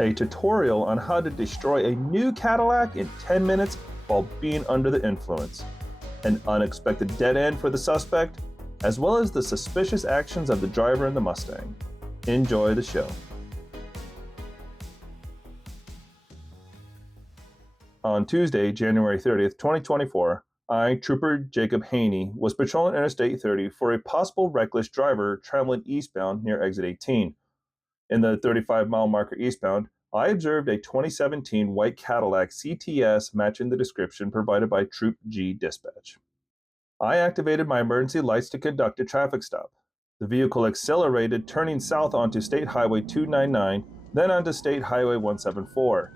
a tutorial on how to destroy a new Cadillac in 10 minutes while being under the influence, an unexpected dead end for the suspect, as well as the suspicious actions of the driver in the Mustang. Enjoy the show. On Tuesday, January 30th, 2024, I, Trooper Jacob Haney, was patrolling Interstate 30 for a possible reckless driver traveling eastbound near exit 18. In the 35-mile marker eastbound, I observed a 2017 white Cadillac CTS matching the description provided by Troop G Dispatch. I activated my emergency lights to conduct a traffic stop. The vehicle accelerated, turning south onto State Highway 299, then onto State Highway 174.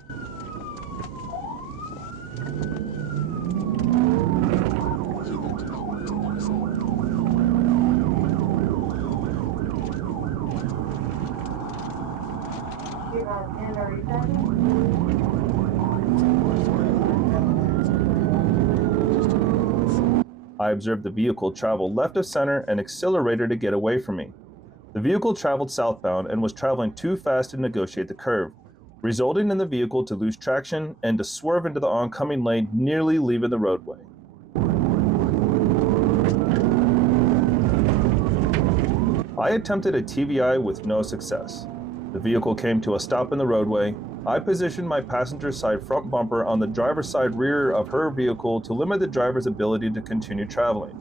I observed the vehicle travel left of center and accelerated to get away from me. The vehicle traveled southbound and was traveling too fast to negotiate the curve, resulting in the vehicle to lose traction and to swerve into the oncoming lane, nearly leaving the roadway. I attempted a TVI with no success. The vehicle came to a stop in the roadway. I positioned my passenger side front bumper on the driver's side rear of her vehicle to limit the driver's ability to continue traveling.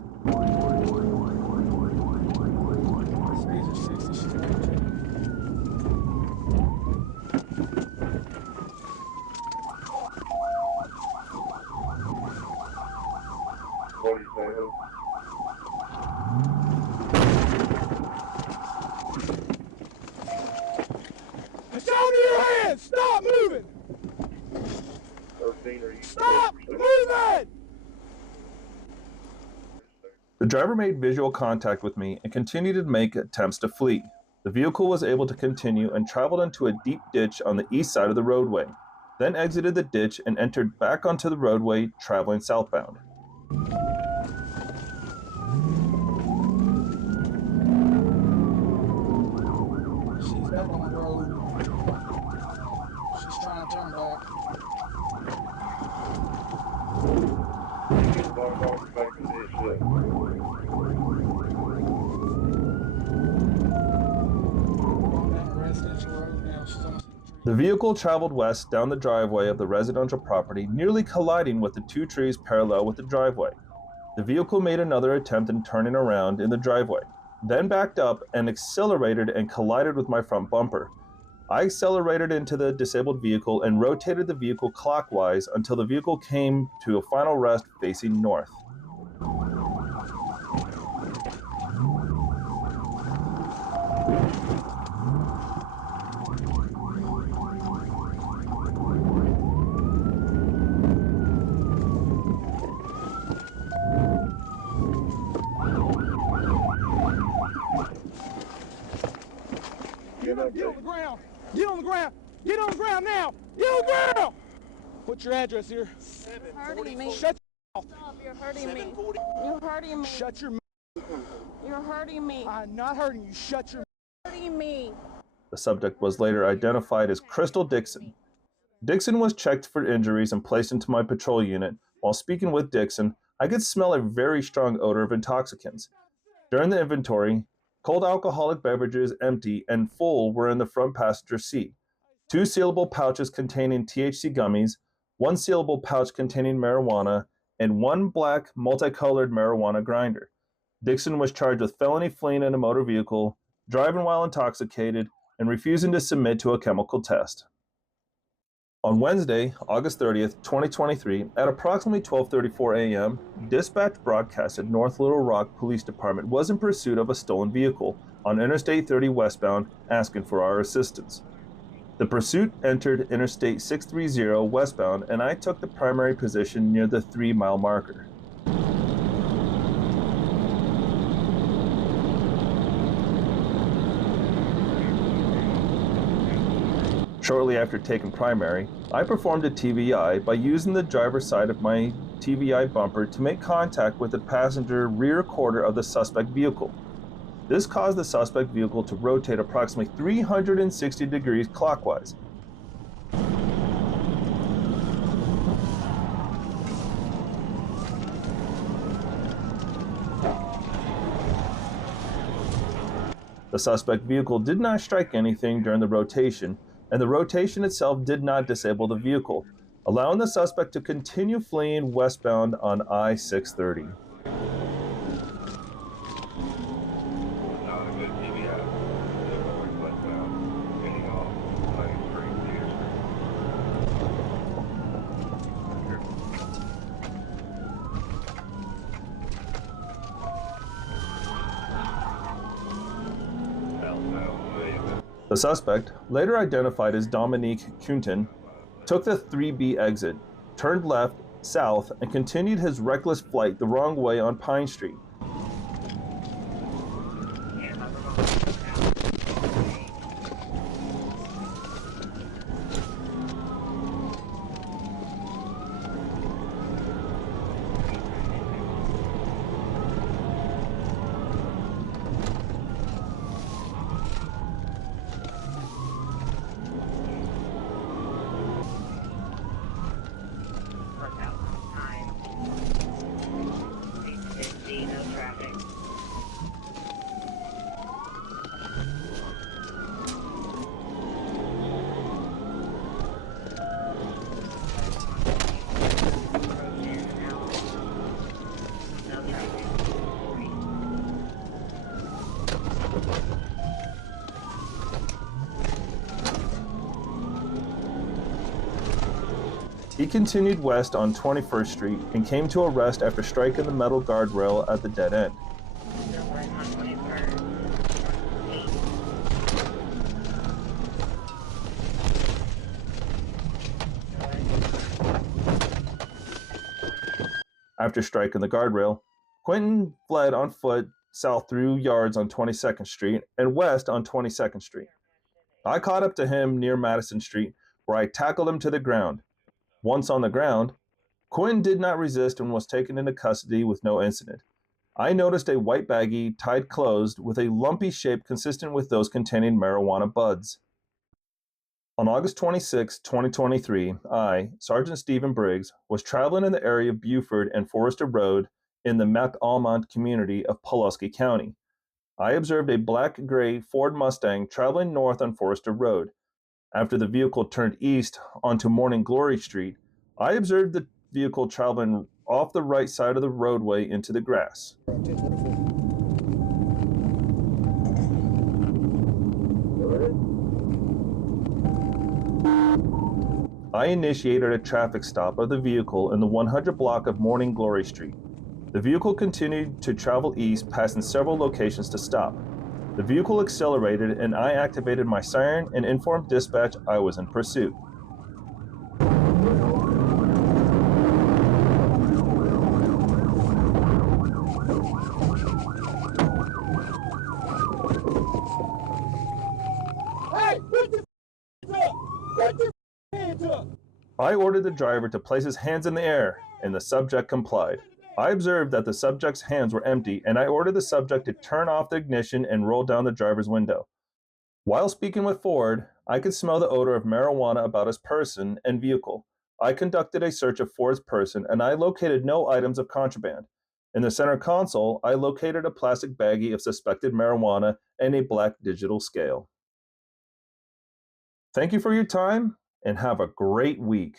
Show me your hands! Stop moving! Stop moving! The driver made visual contact with me and continued to make attempts to flee. The vehicle was able to continue and traveled into a deep ditch on the east side of the roadway, then exited the ditch and entered back onto the roadway, traveling southbound. She's back on the road. She's trying to turn back. The vehicle traveled west down the driveway of the residential property, nearly colliding with the two trees parallel with the driveway. The vehicle made another attempt in turning around in the driveway, then backed up and accelerated and collided with my front bumper. I accelerated into the disabled vehicle and rotated the vehicle clockwise until the vehicle came to a final rest facing north. Get on the ground! Get on the ground! Get on the ground now! Get on the ground! What's your address here? You're hurting me. Shut your mouth! Stop, you're hurting me. You're hurting me. Shut your mouth! You're hurting me. I'm not hurting you. Shut your You're hurting me. The subject was later identified as Crystal Dixon. Dixon was checked for injuries and placed into my patrol unit. While speaking with Dixon, I could smell a very strong odor of intoxicants. During the inventory, cold alcoholic beverages, empty and full, were in the front passenger seat. 2 sealable pouches containing THC gummies, 1 sealable pouch containing marijuana, and 1 black multicolored marijuana grinder. Dixon was charged with felony fleeing in a motor vehicle, driving while intoxicated, and refusing to submit to a chemical test. On Wednesday, August 30th, 2023, at approximately 12:34 a.m., dispatch broadcasted North Little Rock Police Department was in pursuit of a stolen vehicle on Interstate 30 westbound, asking for our assistance. The pursuit entered Interstate 630 westbound, and I took the primary position near the 3-mile marker. Shortly after taking primary, I performed a TVI by using the driver's side of my TVI bumper to make contact with the passenger rear quarter of the suspect vehicle. This caused the suspect vehicle to rotate approximately 360 degrees clockwise. The suspect vehicle did not strike anything during the rotation, and the rotation itself did not disable the vehicle, allowing the suspect to continue fleeing westbound on I-630. The suspect, later identified as Dominique Cunton, took the 3B exit, turned left, south, and continued his reckless flight the wrong way on Pine Street. He continued west on 21st Street and came to a rest after striking the metal guardrail at the dead end. After striking the guardrail, Quentin fled on foot south through yards on 22nd Street and west on 22nd Street. I caught up to him near Madison Street, where I tackled him to the ground. Once on the ground, Quentin did not resist and was taken into custody with no incident. I noticed a white baggie tied closed with a lumpy shape consistent with those containing marijuana buds. On August 26, 2023, I, Sergeant Stephen Briggs, was traveling in the area of Buford and Forester Road in the McAlmont community of Pulaski County. I observed a black-gray Ford Mustang traveling north on Forester Road. After the vehicle turned east onto Morning Glory Street, I observed the vehicle traveling off the right side of the roadway into the grass. I initiated a traffic stop of the vehicle in the 100 block of Morning Glory Street. The vehicle continued to travel east, passing several locations to stop. The vehicle accelerated and I activated my siren and informed dispatch I was in pursuit. Hey, put your up! Put your hands up! I ordered the driver to place his hands in the air, and the subject complied. I observed that the subject's hands were empty, and I ordered the subject to turn off the ignition and roll down the driver's window. While speaking with Ford, I could smell the odor of marijuana about his person and vehicle. I conducted a search of Ford's person, and I located no items of contraband. In the center console, I located a plastic baggie of suspected marijuana and a black digital scale. Thank you for your time, and have a great week.